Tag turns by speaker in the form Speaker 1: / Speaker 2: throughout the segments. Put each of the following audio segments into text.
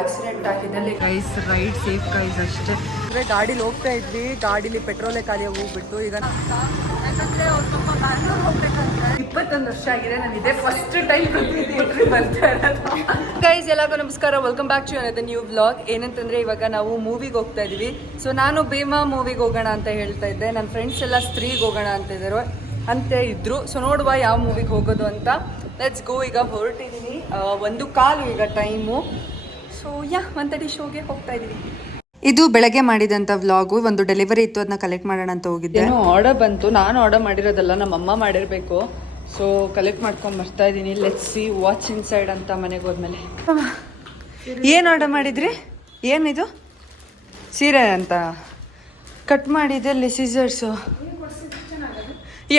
Speaker 1: Accident ಆಗಿದ್ದಲ್ಲಿ guys ride safe guys ಅಷ್ಟೇ. ಅಂದ್ರೆ ಗಾಡಿಲಿ ಹೋಗ್ತಾ ಇದ್ವಿ ಗಾಡಿಲಿ ಪೆಟ್ರೋಲೇ ಖಾಲಿ ಹೋಗ್ಬಿಟ್ಟು ಈಗ ಇಪ್ಪತ್ತೊಂದು ವರ್ಷ ಆಗಿದೆ ನಾನು ಇದೇ ಫಸ್ಟ್ ಟೈಮ್ ಬರ್ತಾ ಇರೋದು ಗೈಸ್ ಎಲ್ಲರಿಗೂ ನಮಸ್ಕಾರ. Welcome back to another new blog ಏನಂತಂದ್ರೆ ಇವಾಗ ನಾವು ಮೂವಿಗೆ ಹೋಗ್ತಾ ಇದೀವಿ. ಸೊ ನಾನು ಭೀಮಾ ಮೂವಿಗೆ ಹೋಗೋಣ ಅಂತ ಹೇಳ್ತಾ ಇದ್ದೆ. ನನ್ನ ಫ್ರೆಂಡ್ಸ್ ಎಲ್ಲ ಸ್ತ್ರೀಗೆ ಹೋಗೋಣ ಅಂತ ಇದ್ದಾರೆ ಅಂತ ಇದ್ರು. ಸೊ ನೋಡುವ ಯಾವ ಮೂವಿಗೆ ಹೋಗೋದು ಅಂತ. ಲೆಟ್ಸ್ ಗೋ ಈಗ ಹೊರಟಿದ್ದೀನಿ ಒಂದು ಕಾಲು ಈಗ time so yeah one thirty ಶೋಗೆ ಹೋಗ್ತಾ ಇದೀವಿ.
Speaker 2: ಇದು ಬೆಳಗ್ಗೆ ಮಾಡಿದಂತ ವ್ಲಾಗು. ಒಂದು ಡೆಲಿವರಿ ಇತ್ತು ಅದನ್ನ ಕಲೆಕ್ಟ್ ಮಾಡೋಣ ಅಂತ ಹೋಗಿದ್ದೆ.
Speaker 1: ಏನೋ ಆರ್ಡರ್ ಬಂತು. ನಾನು ಆರ್ಡರ್ ಮಾಡಿರೋದಲ್ಲ ನಮ್ಮ ಅಮ್ಮ ಮಾಡಿರಬೇಕು. ಸೊ ಕಲೆಕ್ಟ್ ಮಾಡ್ಕೊಂಡು ಬರ್ತಾ ಇದ್ದೀನಿ let see watch inside ಅಂತ ಮನೆಗೆ ಹೋದ್ಮೇಲೆ. ಏನು ಆರ್ಡರ್ ಮಾಡಿದ್ರಿ? ಏನಿದು? ಸೀರೆ ಅಂತ. ಕಟ್ ಮಾಡಿದೆ ಅಲ್ಲಿ ಸೀಸರ್ಸು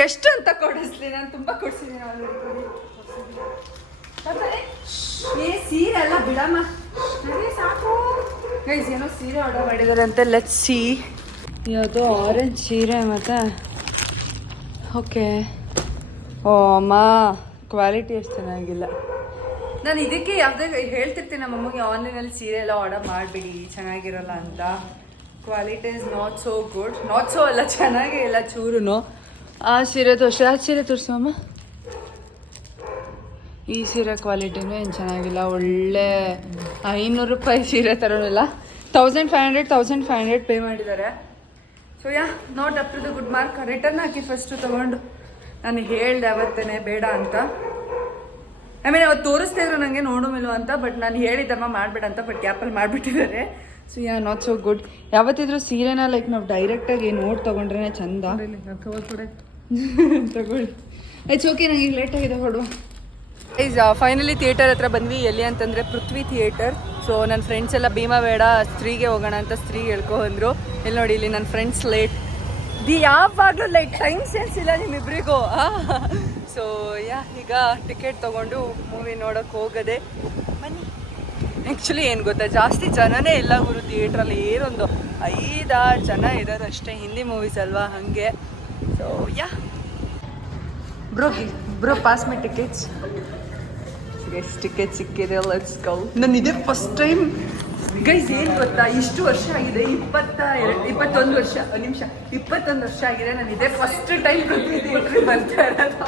Speaker 1: ಎಷ್ಟು ಅಂತ ಕೊಡಿಸ್ಲಿ? ನಾನು ತುಂಬ ಕೊಡಿಸಿದ್ದೀನಿ ಸೀರೆ ಎಲ್ಲ ಬಿಡಮ್ಮ. ಗೈಸ್ ಏನೋ ಸೀರೆ ಆರ್ಡರ್ ಮಾಡಿದ್ದಾರೆ ಅಂತ ಲೆಟ್ ಸಿ ಯಾವುದೋ ಆರೆಂಜ್ ಸೀರೆ ಮತ್ತೆ. ಓಕೆ ಓ ಅಮ್ಮ ಕ್ವಾಲಿಟಿ ಎಷ್ಟು ಚೆನ್ನಾಗಿಲ್ಲ. ನಾನು ಇದಕ್ಕೆ ಯಾವುದೇ ಹೇಳ್ತಿರ್ತೀನಿ ನಮ್ಮ ಅಮ್ಮಗೆ ಆನ್ಲೈನಲ್ಲಿ ಸೀರೆ ಎಲ್ಲ ಆರ್ಡರ್ ಮಾಡಬೇಡಿ ಚೆನ್ನಾಗಿರಲ್ಲ ಅಂತ. Quality is not so good not so ಅಲ್ಲ ಚೆನ್ನಾಗೇ ಇಲ್ಲ ಚೂರು ಆ ಸೀರೆ ತೋರಿಸಿ ಆ ಸೀರೆ ತೋರಿಸು ಅಮ್ಮ? ಈ ಸೀರೆ ಕ್ವಾಲಿಟಿನೂ ಏನು ಚೆನ್ನಾಗಿಲ್ಲ ಒಳ್ಳೆ ಐನೂರು ರೂಪಾಯಿ ಸೀರೆ ತರೋಲ್ಲ thousand five hundred thousand five hundred pay ಮಾಡಿದ್ದಾರೆ. So yeah not up to the good mark return hockey first ತೊಗೊಂಡು. ನಾನು ಹೇಳ್ದೆ ಅವತ್ತೇನೆ ಬೇಡ ಅಂತ. ಐ ಮೀನ್ ಅವತ್ತು ತೋರಿಸ್ತಾ ಇದ್ರು ನನಗೆ ನೋಡು ಮೇಲೋ ಅಂತ ಬಟ್ ನಾನು ಹೇಳಿದ್ದಮ್ಮ ಮಾಡಬೇಡ ಅಂತ ಬಟ್ ಗ್ಯಾಪಲ್ಲಿ ಮಾಡಿಬಿಟ್ಟಿದ್ದಾರೆ. So yeah not so good ಯಾವತ್ತಿದ್ರು ಸೀರೆನ ಲೈಕ್ ನಾವು ಡೈರೆಕ್ಟಾಗಿ ನೋಡಿ ತೊಗೊಂಡ್ರೆ ಚಂದ. ತಗೊಳ್ಳಿ ಆಯ್ತು ಓಕೆ ನಂಗೆ ಈಗ ಲೇಟಾಗಿದೆ ಹೊಡುವ. ಫೈನಲಿ ಥಿಯೇಟರ್ ಹತ್ರ ಬಂದ್ವಿ. ಎಲ್ಲಿ ಅಂತಂದರೆ ಪೃಥ್ವಿ ಥಿಯೇಟರ್ ಸೊ ನನ್ನ ಫ್ರೆಂಡ್ಸ್ ಎಲ್ಲ ಭೀಮಾ ಬೇಡ, ಸ್ತ್ರೀಗೆ ಹೋಗೋಣ ಅಂತ ಸ್ತ್ರೀ ಹೇಳ್ಕೊ ಬಂದ್ರು ಇಲ್ಲಿ ನೋಡಿ, ಇಲ್ಲಿ ನನ್ನ ಫ್ರೆಂಡ್ಸ್ ಲೇಟ್ ದಿ ಯಾವಾಗ್ಲೂ ಲೈಕ್ ಟೈಮ್ ಸೆನ್ಸ್ ಇಲ್ಲ ನಿಮ್ಮಿಬ್ಬರಿಗೂ ಸೊ ಯಾ, ಈಗ ಟಿಕೆಟ್ ತೊಗೊಂಡು ಮೂವಿ ನೋಡೋಕೆ ಹೋಗದೆ. ಬನ್ನಿ. ಆ್ಯಕ್ಚುಲಿ ಏನು ಗೊತ್ತಾ, ಜಾಸ್ತಿ ಜನನೇ ಇಲ್ಲ ಗುರು ಥಿಯೇಟ್ರಲ್ಲಿ ಏನೊಂದು ಐದಾರು ಜನ ಇದ್ದಾರೆ ಅಷ್ಟೇ, ಹಿಂದಿ ಮೂವೀಸ್ ಅಲ್ವಾ ಹಾಗೆ. So yeah. Bro bro pass my tickets guys ಚಿಕ್ಕಿದೆ let's go ನಾನು ಇದೇ ಫಸ್ಟ್ ಟೈಮ್ ಗೈಸ್ ಏನು ಗೊತ್ತಾ? ಇಷ್ಟು ವರ್ಷ ಆಗಿದೆ, ಇಪ್ಪತ್ತ ಎರಡು ಇಪ್ಪತ್ತೊಂದು ವರ್ಷ ನಿಮಿಷ. ಇಪ್ಪತ್ತೊಂದು ವರ್ಷ ಆಗಿದೆ ನಾನು ಇದೇ ಫಸ್ಟ್ ಟೈಮ್ ಥಿಯೇಟ್ರಿಗೆ ಬರ್ತಾ ಇರೋದು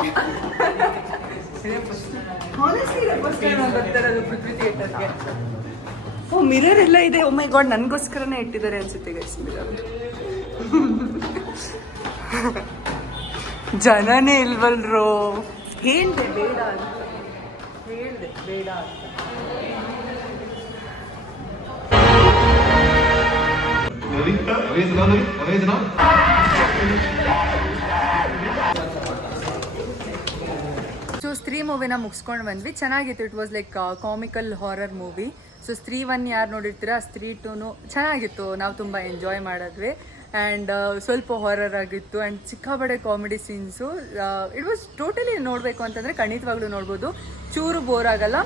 Speaker 1: ಓ ಮಿರರ್ ಎಲ್ಲ ಇದೆ. ಒಮ್ಮೆ ಗಾಡ್ ನನಗೋಸ್ಕರನೇ ಇಟ್ಟಿದ್ದಾರೆ ಅನ್ಸುತ್ತೆ ಗೈಸ್ ಮಿರರ್ ಜನನೇ ಇಲ್ವಲ್ರೋ? ಏನ್ ಬೇಡ ಅಂತ. ಹೇಳ್ದೆ ಬೇಡ ಅಂತ. ಸೊ ಸ್ತ್ರೀ ಮೂವಿನ ಮುಗಿಸ್ಕೊಂಡು ಬಂದ್ವಿ. ಚೆನ್ನಾಗಿತ್ತು. It was like comical horror movie so Stree one ಯಾರು ನೋಡಿರ್ತೀರ? ಸ್ತ್ರೀ ಟೂನು ಚೆನ್ನಾಗಿತ್ತು. ನಾವು ತುಂಬ ಎಂಜಾಯ್ ಮಾಡಿದ್ವಿ. ಆ್ಯಂಡ್ ಸ್ವಲ್ಪ ಹಾರರ್ ಆಗಿತ್ತು. And ಸಿಕ್ಕಾಬಡೆ comedy scenes it was totally ನೋಡಬೇಕು ಅಂತಂದರೆ ಖಂಡಿತವಾಗ್ಲೂ ನೋಡ್ಬೋದು. ಚೂರು ಬೋರ್ ಆಗಲ್ಲ.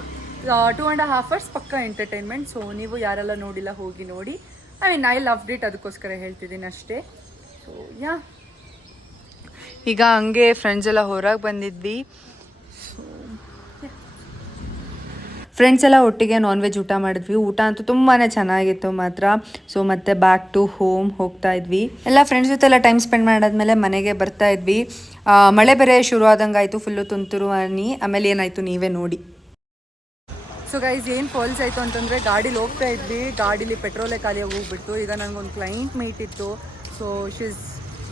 Speaker 1: ಟೂ ಆ್ಯಂಡ್ ಹಾಫ್ ಅವರ್ಸ್ ಪಕ್ಕ ಎಂಟರ್ಟೈನ್ಮೆಂಟ್ ಸೊ ನೀವು ಯಾರೆಲ್ಲ ನೋಡಿಲ್ಲ ಹೋಗಿ ನೋಡಿ. I mean I love it ಅದಕ್ಕೋಸ್ಕರ ಹೇಳ್ತಿದ್ದೀನಿ ಅಷ್ಟೇ. ಸೊ ಯಾ ಈಗ ಹಂಗೆ ಫ್ರೆಂಡ್ಸ್ ಎಲ್ಲ ಹೊರಗೆ ಬಂದಿದ್ವಿ.
Speaker 2: ಫ್ರೆಂಡ್ಸ್ ಎಲ್ಲ ಒಟ್ಟಿಗೆ ನಾನ್ ವೆಜ್ ಊಟ ಮಾಡಿದ್ವಿ. ಊಟ ಅಂತೂ ತುಂಬಾ ಚೆನ್ನಾಗಿತ್ತು ಮಾತ್ರ. ಸೊ ಮತ್ತೆ ಬ್ಯಾಕ್ ಟು ಹೋಮ್ ಹೋಗ್ತಾ ಇದ್ವಿ. ಎಲ್ಲ ಫ್ರೆಂಡ್ಸ್ ಜೊತೆ ಎಲ್ಲ ಟೈಮ್ ಸ್ಪೆಂಡ್ ಮಾಡಾದ್ಮೇಲೆ ಮನೆಗೆ ಬರ್ತಾ ಇದ್ವಿ. ಮಳೆ ಬೇರೆ ಶುರು ಆದಂಗೆ ಆಯಿತು ಫುಲ್ಲು ತುಂತುರು ಹನಿ. ಆಮೇಲೆ ಏನಾಯಿತು ನೀವೇ ನೋಡಿ.
Speaker 1: ಸೊ ಗೈಸ್ ಏನು ಫಾಲ್ಸ್ ಆಯಿತು ಅಂತಂದರೆ ಗಾಡೀಲಿ ಹೋಗ್ತಾ ಇದ್ವಿ. ಗಾಡೀಲಿ ಪೆಟ್ರೋಲೇ ಖಾಲಿಯಾಗಿ ಹೋಗ್ಬಿಟ್ಟು ಈಗ ನನಗೊಂದು ಕ್ಲೈಂಟ್ ಮೀಟ್ ಇತ್ತು. ಸೊ ಶೀಸ್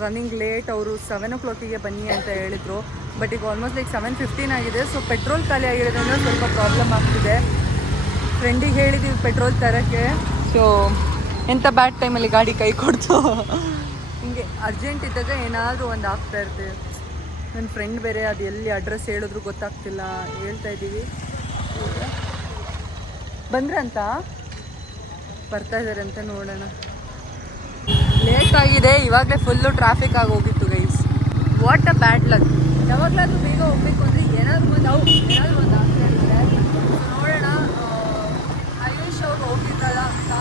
Speaker 1: ರನ್ನಿಂಗ್ ಲೇಟ್ ಅವರು ಸೆವೆನ್ ಓ ಕ್ಲಾಕಿಗೆ ಬನ್ನಿ ಅಂತ ಹೇಳಿದರು. ಬಟ್ ಈಗ ಆಲ್ಮೋಸ್ಟ್ ಲೈಕ್ ಸೆವೆನ್ ಫಿಫ್ಟೀನ್ ಆಗಿದೆ. ಸೊ ಪೆಟ್ರೋಲ್ ಖಾಲಿ ಆಗಿರೋದ್ರಿಂದ ಸ್ವಲ್ಪ ಪ್ರಾಬ್ಲಮ್ ಆಗ್ತಿದೆ. ಫ್ರೆಂಡಿಗೆ ಹೇಳಿದ್ದೀವಿ ಪೆಟ್ರೋಲ್ ತರೋಕ್ಕೆ. ಸೊ ಎಂಥ ಬ್ಯಾಡ್ ಟೈಮಲ್ಲಿ ಗಾಡಿ ಕೈ ಕೊಡ್ತು? ಹಿಂಗೆ ಅರ್ಜೆಂಟ್ ಇದ್ದಾಗ ಏನಾದರೂ ಒಂದು ಆಗ್ತಾ ಇರ್ತೀವಿ ನನ್ನ ಫ್ರೆಂಡ್ ಬೇರೆ, ಅದು ಎಲ್ಲಿ ಅಡ್ರೆಸ್ ಹೇಳಿದ್ರು ಗೊತ್ತಾಗ್ತಿಲ್ಲ. ಹೇಳ್ತಾ ಇದ್ದೀವಿ. ಬಂದ್ರಂತ? ಬರ್ತಾ ಇದ್ದಾರೆ ಅಂತ ನೋಡೋಣ. ಲೇಟ್ ಆಗಿದೆ, ಇವಾಗಲೇ ಫುಲ್ಲು ಟ್ರಾಫಿಕ್ ಆಗಿ ಹೋಗಿತ್ತು guys what a bad luck ಯಾವಾಗಲಾದ್ರೂ ಬೇಗ ಹೋಗ್ಬೇಕು ಅಂದರೆ ಏನಾದ್ರು ಒಂದು ಅವು ಏನಾದರೂ ಒಂದು ಆಗ್ತಾ ನೋಡೋಣ ಆಯುಷ್ ಅವ್ರು ಹೋಗಿದ್ದಲ್ಲ ಅಂತ.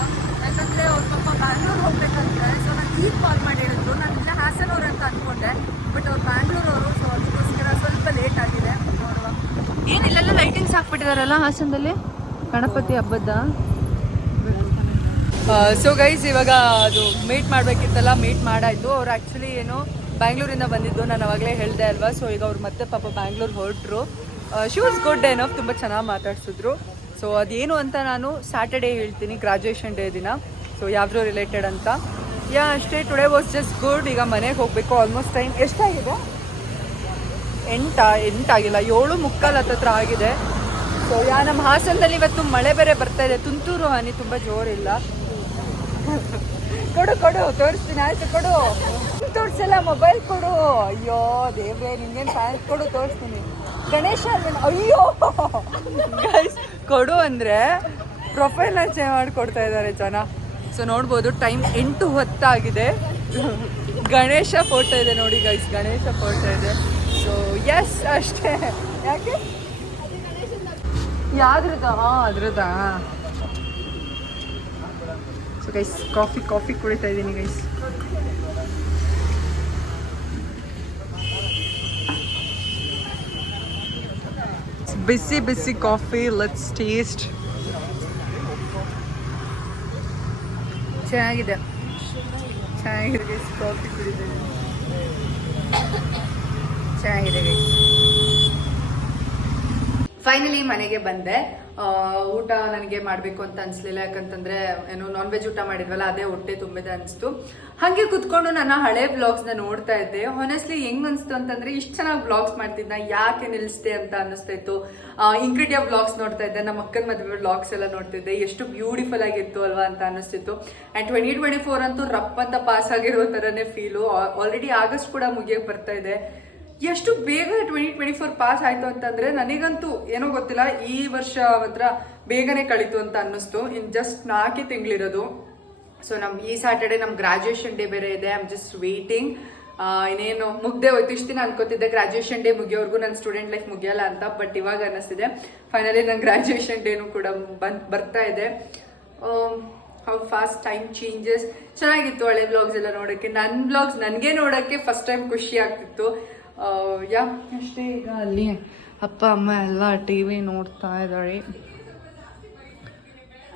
Speaker 1: ಯಾಕಂದರೆ ಅವ್ರ ಪಾಪ ಬ್ಯಾಂಗ್ಳೂರ್ ಹೋಗ್ಬೇಕಂತೆ ಸೊ ನಾನು ಈಗ ಕಾಲ್ ಮಾಡಿ ಹೇಳಿದ್ರು. ನಾನು ಇಲ್ಲ ಹಾಸನವ್ರು ಅಂತ ಅಂದ್ಕೊಂಡೆ ಬಟ್ ಅವ್ರು ಬ್ಯಾಂಗ್ಳೂರವರು ಸೊ ಅದಕ್ಕೋಸ್ಕರ ಸ್ವಲ್ಪ ಲೇಟ್ ಆಗಿದೆ. ನೋಡುವ. ಏನಿಲ್ಲೆಲ್ಲ ಲೈಟಿಂಗ್ಸ್ ಹಾಕ್ಬಿಟ್ಟಿದಾರಲ್ಲ ಹಾಸನದಲ್ಲಿ ಗಣಪತಿ ಹಬ್ಬದ? ಸೊ ಗೈಸ್ ಇವಾಗ ಅದು ಮೀಟ್ ಮಾಡಬೇಕಿತ್ತಲ್ಲ ಮೀಟ್ ಮಾಡಾಯಿತು. ಅವ್ರು ಆ್ಯಕ್ಚುಲಿ ಏನು ಬ್ಯಾಂಗ್ಳೂರಿಂದ ಬಂದಿದ್ದು, ನಾನು ಅವಾಗಲೇ ಹೇಳಿದೆ ಅಲ್ವಾ? ಸೊ ಈಗ ಅವ್ರು ಮತ್ತೆ ಪಾಪ ಬ್ಯಾಂಗ್ಳೂರ್ ಹೊರಟರು. ಶಿ ವಾಸ್ ಗುಡ್ ಏನಫ್ ತುಂಬ ಚೆನ್ನಾಗಿ ಮಾತಾಡ್ಸಿದ್ರು. ಸೊ ಅದೇನು ಅಂತ ನಾನು ಸ್ಯಾಟರ್ಡೇ ಹೇಳ್ತೀನಿ ಗ್ರಾಜುಯೇಷನ್ ಡೇ ದಿನ. ಸೊ ಯಾವ್ದು ರಿಲೇಟೆಡ್ ಅಂತ. ಯಾ ಅಷ್ಟೇ ಟುಡೇ ವಾಸ್ ಜಸ್ಟ್ ಗುಡ್ ಈಗ ಮನೆಗೆ ಹೋಗಬೇಕು ಆಲ್ಮೋಸ್ಟ್ ಟೈಮ್ ಎಷ್ಟಾಗಿದೆ? ಎಂಟ, ಎಂಟಾಗಿಲ್ಲ, ಏಳು ಮುಕ್ಕಾಲು ಹತ್ತತ್ರ ಆಗಿದೆ. ಸೊ ಯಾ ನಮ್ಮ ಹಾಸನದಲ್ಲಿ ಇವತ್ತು ಮಳೆ ಬೇರೆ ಬರ್ತಾ ಇದೆ. ತುಂತುರು ಹಾನಿ ತುಂಬ ಜೋರಿಲ್ಲ. ಕೊಡು ಕೊಡು ತೋರಿಸ್ತೀನಿ ಆಯ್ತು ಕೊಡು. ತೋರಿಸಲ್ಲ ಮೊಬೈಲ್ ಕೊಡು. ಅಯ್ಯೋ ದೇವ್ರೆ ನಿಂಗೇನು ಫ್ಯಾನ್ಸ್ ಕೊಡು ತೋರಿಸ್ತೀನಿ. ಗಣೇಶ? ಅಯ್ಯೋ! Guys, ಕೊಡು ಅಂದರೆ ಪ್ರೊಫೈಲ್ನ ಚೇಂಜ್ ಮಾಡಿ ಕೊಡ್ತಾ ಇದ್ದಾರೆ ಜನ. ಸೊ ನೋಡ್ಬೋದು ಟೈಮ್ ಎಂಟು ಹೊತ್ತಾಗಿದೆ. ಗಣೇಶ ಫೋಟೋ ಇದೆ ನೋಡಿ ಗೈಸ್ ಗಣೇಶ ಫೋಟೋ ಇದೆ. ಸೊ ಎಸ್ ಅಷ್ಟೇ. ಯಾಕೆ? ಯಾವ್ದ್ರದ ಹಾಂ ಅದ್ರದ ಸೊ ಗೈಸ್ ಕಾಫಿ ಕಾಫಿ ಕುಡಿತಾ ಇದ್ದೀನಿ ಗೈಸ್ ಬಿಸಿ ಬಿಸಿ ಕಾಫಿ ಲೆಟ್ಸ್ ಟೇಸ್ಟ್ ಚೆನ್ನಾಗಿದೆ. ಚೆನ್ನಾಗಿದೆ ಗೈಸ್ ಕಾಫಿ ಕುಡಿದೆ ಚೆನ್ನಾಗಿದೆ ಗೈಸ್ ಫೈನಲಿ ಮನೆಗೆ ಬಂದೆ. ಊಟ ನನಗೆ ಮಾಡಬೇಕು ಅಂತ ಅನ್ಸ್ಲಿಲ್ಲ. ಯಾಕಂತಂದ್ರೆ, ಏನು ನಾನ್ ವೆಜ್ ಊಟ ಮಾಡಿದ್ವಲ್ಲ, ಅದೇ ಹೊಟ್ಟೆ ತುಂಬಿದೆ ಅನಿಸ್ತು. ಹಾಗೆ ಕುತ್ಕೊಂಡು ನನ್ನ ಹಳೆ ಬ್ಲಾಗ್ಸ್ನ ನೋಡ್ತಾ ಇದ್ದೆ. ಹೊನೆಸ್ಲಿ ಹೆಂಗ್ ಅನಿಸ್ತು ಅಂತಂದ್ರೆ, ಇಷ್ಟು ಚೆನ್ನಾಗಿ ಬ್ಲಾಗ್ಸ್ ಮಾಡ್ತಿದ್ನ, ಯಾಕೆ ನಿಲ್ಲಿಸ್ದೆ ಅಂತ ಅನ್ನಿಸ್ತಾ ಇತ್ತು ಇಂಕ್ರೀಡಿಯ ಬ್ಲಾಗ್ಸ್ ನೋಡ್ತಾ ಇದ್ದೆ, ನಮ್ಮ ಅಕ್ಕನ ಮದುವೆ ಬ್ಲಾಗ್ಸ್ ಎಲ್ಲ ನೋಡ್ತಿದ್ದೆ. ಎಷ್ಟು ಬ್ಯೂಟಿಫುಲ್ ಆಗಿತ್ತು ಅಲ್ವಾ ಅಂತ ಅನ್ನಿಸ್ತಿತ್ತು. ಆ್ಯಂಡ್ ಟ್ವೆಂಟಿ ಟ್ವೆಂಟಿ ಫೋರ್ ಅಂತೂ ರಪ್ಪ ಅಂತ ಪಾಸ್ ಆಗಿರೋ ಥರನೇ ಫೀಲು ಆಲ್ರೆಡಿ ಆಗಸ್ಟ್ ಕೂಡ ಮುಗಿಯಕ್ಕೆ ಬರ್ತಾ ಇದೆ. ಎಷ್ಟು ಬೇಗ ಟ್ವೆಂಟಿ ಟ್ವೆಂಟಿ ಫೋರ್ ಪಾಸ್ ಆಯ್ತು ಅಂತಂದರೆ ನನಗಂತೂ ಏನೋ ಗೊತ್ತಿಲ್ಲ, ಈ ವರ್ಷ ಮಾತ್ರ ಬೇಗನೆ ಕಳೀತು ಅಂತ ಅನ್ನಿಸ್ತು. ಇನ್ ಜಸ್ಟ್ ನಾಲ್ಕೇ ತಿಂಗಳಿರೋದು. ಸೊ ನಮ್ ಈ ಸ್ಯಾಟರ್ಡೆ ನಮ್ ಗ್ರಾಜುಯೇಷನ್ ಡೇ ಬೇರೆ ಇದೆ. ಐ ಜಸ್ಟ್ ವೇಟಿಂಗ್ ಇನ್ನೇನು ಮುಗ್ದೆ ಹೋಯ್ತು. ಇಷ್ಟು ಅನ್ಕೋತಿದ್ದೆ ಗ್ರಾಜುಯೇಷನ್ ಡೇ ಮುಗಿಯೋವರೆಗೂ ನನ್ನ ಸ್ಟೂಡೆಂಟ್ ಲೈಫ್ ಮುಗಿಯಲ್ಲ ಅಂತ ಬಟ್ ಇವಾಗ ಅನ್ನಿಸ್ತಿದೆ. ಫೈನಲಿ ನನ್ನ ಗ್ರಾಜುಯೇಷನ್ ಡೇನು ಕೂಡ ಬರ್ತಾ ಇದೆ. ಹೌ ಫಾಸ್ಟ್ ಟೈಮ್ ಚೇಂಜಸ್ ಚೆನ್ನಾಗಿತ್ತು ಹಳೆ ಬ್ಲಾಗ್ಸ್ ಎಲ್ಲ ನೋಡೋಕ್ಕೆ. ನನ್ನ ಬ್ಲಾಗ್ಸ್ ನನಗೆ ನೋಡೋಕ್ಕೆ ಫಸ್ಟ್ ಟೈಮ್ ಖುಷಿ ಆಗ್ತಿತ್ತು. ಯಾ ಅಷ್ಟೇ ಈಗ ಅಲ್ಲಿ ಅಪ್ಪ ಅಮ್ಮ ಎಲ್ಲ ಟಿ ವಿ ನೋಡ್ತಾ ಇದ್ದಾರೆ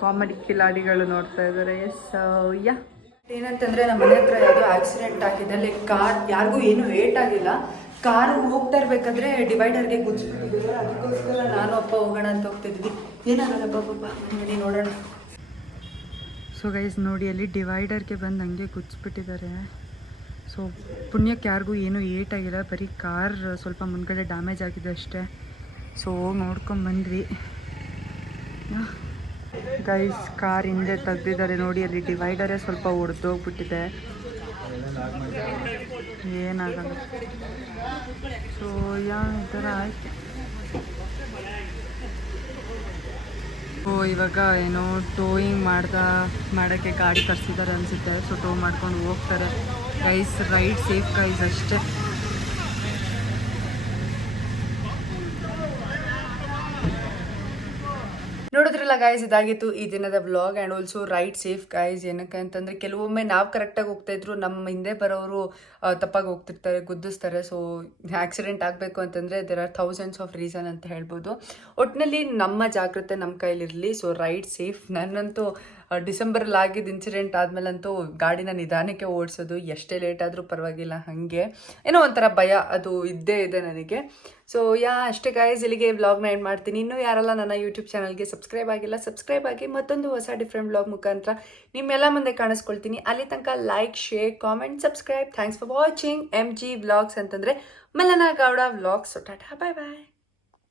Speaker 1: ಕಾಮಿಡಿ ಕಿಲಾಡಿಗಳು ನೋಡ್ತಾ ಇದ್ದಾರೆ. Yes yeah. ಏನಂತಂದ್ರೆ ನಮ್ಮ ಮನೆ ಹತ್ರ ಯಾವುದೋ ಆಕ್ಸಿಡೆಂಟ್ ಆಗಿದೆ. ಅಲ್ಲಿ ಕಾರ್ ಯಾರಿಗೂ ಏನು ವೇಟ್ ಆಗಿಲ್ಲ. ಕಾರ್ ಹೋಗ್ತಾ ಇರ್ಬೇಕಾದ್ರೆ ಡಿವೈಡರ್ಗೆ ಗುಜ್ಬಿಟ್ಟಿದ್ರು ಅದಕ್ಕೋಸ್ಕರ ನಾನು ಅಪ್ಪ ಹೋಗೋಣ ಅಂತ ಹೋಗ್ತಿದ್ವಿ ಏನಾಗಲ್ಲ ಪಾಪ ನೋಡಿ ನೋಡೋಣ. ಸೊ ಗೈಸ್ ನೋಡಿ ಅಲ್ಲಿ ಡಿವೈಡರ್ಗೆ ಬಂದು ಹಂಗೆ ಗುಚ್ಚಿಬಿಟ್ಟಿದ್ದಾರೆ ಸೊ ಪುಣ್ಯಕ್ಕೆ ಯಾರಿಗೂ ಏನೂ ಏಟಾಗಿಲ್ಲ. ಬರೀ ಕಾರ್ ಸ್ವಲ್ಪ ಮುಂದ್ಗಡೆ ಡ್ಯಾಮೇಜ್ ಆಗಿದೆ ಅಷ್ಟೇ. ಸೊ ನೋಡ್ಕೊಂಬಂದ್ವಿ ಗೈಸ್ ಕಾರ್ ಹಿಂದೆ ತೆಗ್ದಿದ್ದಾರೆ. ನೋಡಿ, ಅಲ್ಲಿ ಡಿವೈಡರೇ ಸ್ವಲ್ಪ ಒಡೆದೋಗ್ಬಿಟ್ಟಿದೆ. ಏನಾಗಲ್ಲ. ಸೊ ಯಾವ ಥರ ಆಯ್ತು. ಓ, ಇವಾಗ ಏನೋ ಟೋಯಿಂಗ್ ಮಾಡ್ತಾ, ಮಾಡೋಕ್ಕೆ ಗಾಡಿ ತರಿಸಿದ್ದಾರೆ ಅನಿಸುತ್ತೆ. ಸೊ ಟೋ ಮಾಡ್ಕೊಂಡು ಹೋಗ್ತಾರೆ. ಗೈಸ್ ರೈಡ್ ಸೇಫ್ ಗೈಸ್ ಅಷ್ಟೇ. ಗಾಯ್ಸ್ ಇದಾಗಿತ್ತು ಈ ದಿನದ blog and also ride safe guys ಏನಕ್ಕೆ ಅಂತಂದರೆ ಕೆಲವೊಮ್ಮೆ ನಾವು ಕರೆಕ್ಟಾಗಿ ಹೋಗ್ತಾ ಇದ್ರು ನಮ್ಮ ಹಿಂದೆ ಬರೋರು ತಪ್ಪಾಗಿ ಹೋಗ್ತಿರ್ತಾರೆ, ಗುದ್ದಿಸ್ತಾರೆ. ಸೊ ಆಕ್ಸಿಡೆಂಟ್ ಆಗಬೇಕು ಅಂತಂದರೆ there are thousands of reason ಅಂತ ಹೇಳ್ಬೋದು. ಒಟ್ಟಿನಲ್ಲಿ ನಮ್ಮ ಜಾಗ್ರತೆ ನಮ್ಮ ಕೈಲಿರಲಿ. ಸೊ ರೈಟ್ ಸೇಫ್ ನನ್ನಂತೂ ಡಿಸೆಂಬರಲ್ಲಿ ಆಗಿದ್ದ ಇನ್ಸಿಡೆಂಟ್ ಆದಮೇಲಂತೂ ಗಾಡಿನ ನಿಧಾನಕ್ಕೆ ಓಡಿಸೋದು, ಎಷ್ಟೇ ಲೇಟ್ ಆದರೂ ಪರವಾಗಿಲ್ಲ, ಹಾಗೆ. ಏನೋ ಒಂಥರ ಭಯ, ಅದು ಇದ್ದೇ ಇದೆ ನನಗೆ. ಸೊ ಯಾ, ಅಷ್ಟೇ ಗಾಯಸ್ ಇಲ್ಲಿಗೆ ವ್ಲಾಗ್ನ ಎಂಡ್ ಮಾಡ್ತೀನಿ. ಇನ್ನೂ ಯಾರೆಲ್ಲ ನನ್ನ ಯೂಟ್ಯೂಬ್ ಚಾನಲ್ಗೆ ಸಬ್ಸ್ಕ್ರೈಬ್ ಆಗಿಲ್ಲ ಸಬ್ಸ್ಕ್ರೈಬ್ ಆಗಿ ಮತ್ತೊಂದು ಹೊಸ ಡಿಫ್ರೆಂಟ್ ವ್ಲಾಗ್ ಮುಖಾಂತರ ನಿಮ್ಮೆಲ್ಲ ಮುಂದೆ ಕಾಣಿಸ್ಕೊಳ್ತೀನಿ. ಅಲ್ಲಿ ತನಕ like share comment subscribe thanks for watching M G vlogs ಅಂತಂದರೆ Mallana Gowda vlogs tata bye bye